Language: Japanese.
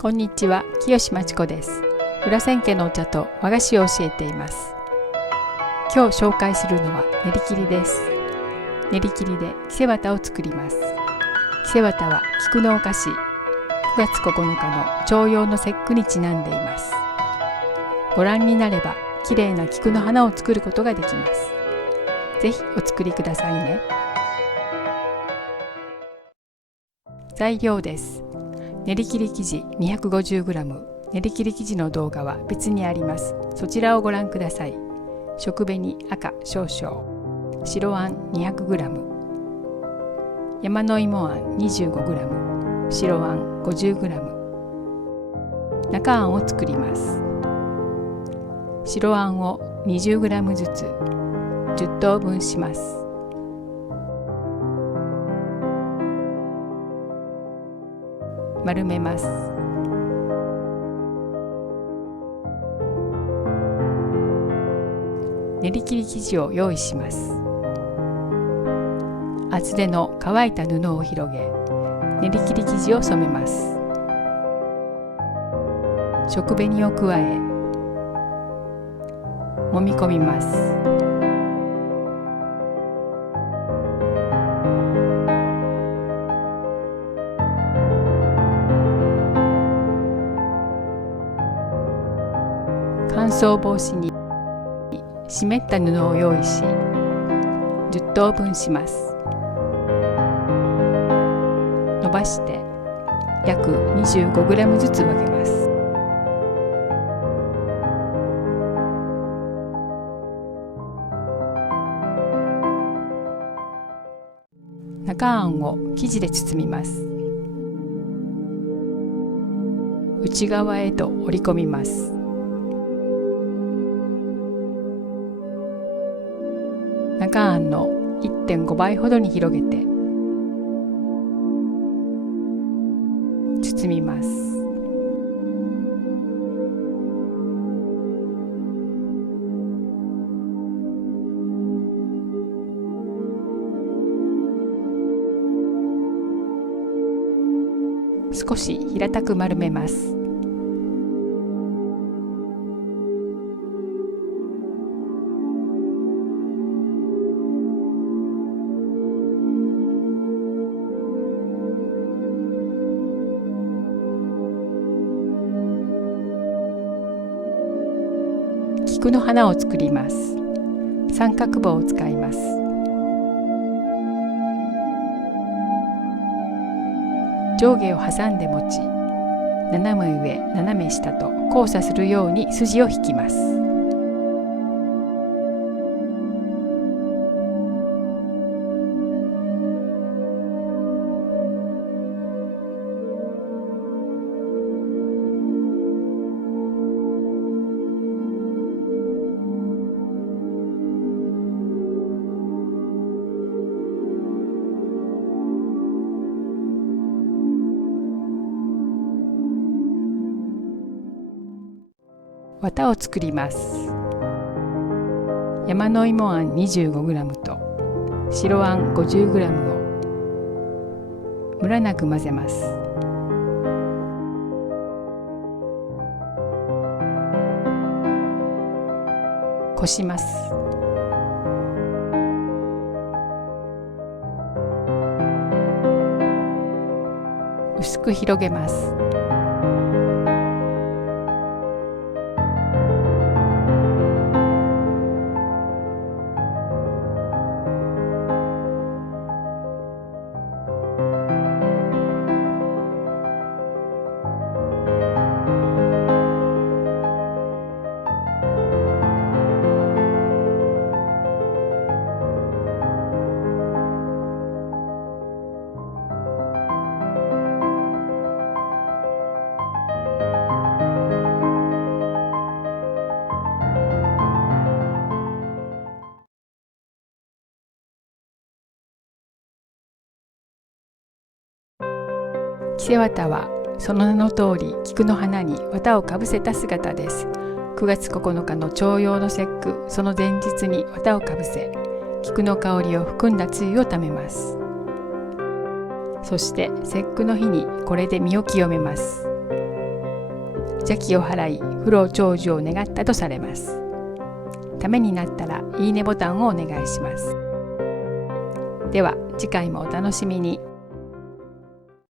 こんにちは、清まちこです。裏千家のお茶と和菓子を教えています。今日紹介するのは練り切りです。練り切りでキセバタを作ります。キセバタは菊のお菓子、9月9日の重陽の節句にちなんでいます。ご覧になればきれいな菊の花を作ることができます。ぜひお作りくださいね。材料です。練り切り生地 250g、 練り切り生地の動画は別にあります。そちらをご覧ください。食紅赤少々、白あん 200g、 山の芋あん 25g、 白あん 50g。 中あんを作ります。白あんを 20g ずつ10等分します。丸めます。練り切り生地を用意します。厚手の乾いた布を広げ、練り切り生地を染めます。食紅を加え、揉み込みます。乾燥防止に湿った布を用意し、10等分します。伸ばして約 25g ずつ分けます。中あんを生地で包みます。内側へと折り込みます。中あんの 1.5 倍ほどに広げて包みます。少し平たく丸めます。菊の花を作ります。三角棒を使います。上下を挟んで持ち、斜め上、斜め下と交差するように筋を引きます。綿を作ります。山の芋あん 25g と白あん 50g をムラなく混ぜます。こします。薄く広げます。キセワタはその名の通り菊の花に綿をかぶせた姿です。9月9日の重陽の節句、その前日に綿をかぶせ、菊の香りを含んだつゆをためます。そして節句の日にこれで身を清めます。邪気を払い不老長寿を願ったとされます。ためになったらいいねボタンをお願いします。では次回もお楽しみに。